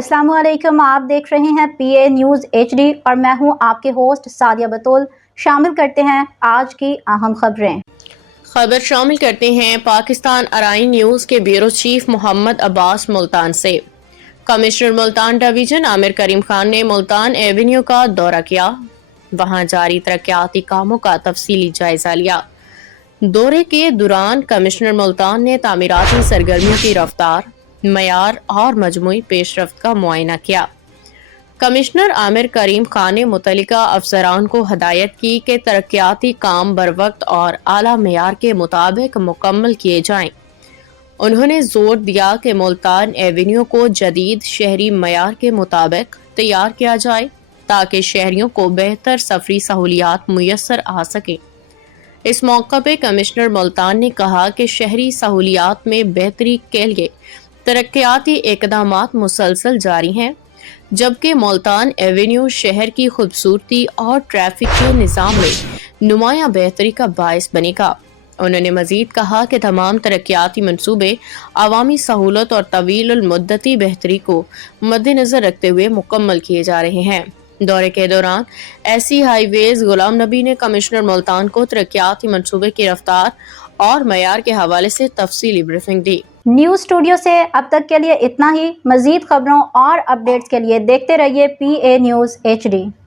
अस्सलाम वालेकुम। आप देख रहे हैं PA न्यूज़ HD और मैं हूं आपके होस्ट सादिया बतूल। शामिल करते हैं आज की अहम खबरें। खबर शामिल करते हैं पाकिस्तान अराइन न्यूज़ के ब्यूरो चीफ मोहम्मद अब्बास मुल्तान से। कमिश्नर मुल्तान डिवीजन आमिर करीम खान ने मुल्तान एवेन्यू का दौरा किया, वहां जारी तरक्याती कामों का तफसीली जायजा लिया। दौरे के दौरान कमिश्नर मुल्तान ने तामीराती सरगर्मियों की रफ्तार, मयार और मजमूई पेशरफ्त का मुआयना किया। कमिश्नर आमिर करीम खान ने मुतल्लिका अफसरान को हदायत की कि तरक्याती काम बरवक्त और आला मेयार के मुताबिक मुकम्मल किए जाएं। उन्होंने जोर दिया कि मुल्तान एवेन्यू को जदीद शहरी मयार के मुताबिक तैयार किया जाए ताकि शहरियों को बेहतर सफरी सहूलियात मुयस्सर आ सकें। इस मौका पर कमिश्नर मुल्तान ने कहा कि शहरी सहूलियात में बेहतरी के लिए तरक्याती इकदामात मुसलसल जारी हैं, जबकि मुल्तान एवेन्यू शहर की खूबसूरती और ट्रैफिक के निज़ाम में नुमायां बेहतरी का बायस बनेगा। उन्होंने मजीद कहा कि तमाम तरक्याती मनसूबे अवामी सहूलत और तवील मुद्दती बेहतरी को मद्देनजर रखते हुए मुकम्मल किए जा रहे हैं। दौरे के दौरान ऐसी हाईवेज गुलाम नबी ने कमिश्नर मुल्तान को तरक्याती मनसूबे की रफ्तार और मयार के हवाले से तफसीली ब्रीफिंग दी। न्यूज़ स्टूडियो से अब तक के लिए इतना ही। मजीद खबरों और अपडेट्स के लिए देखते रहिए PA न्यूज़ HD।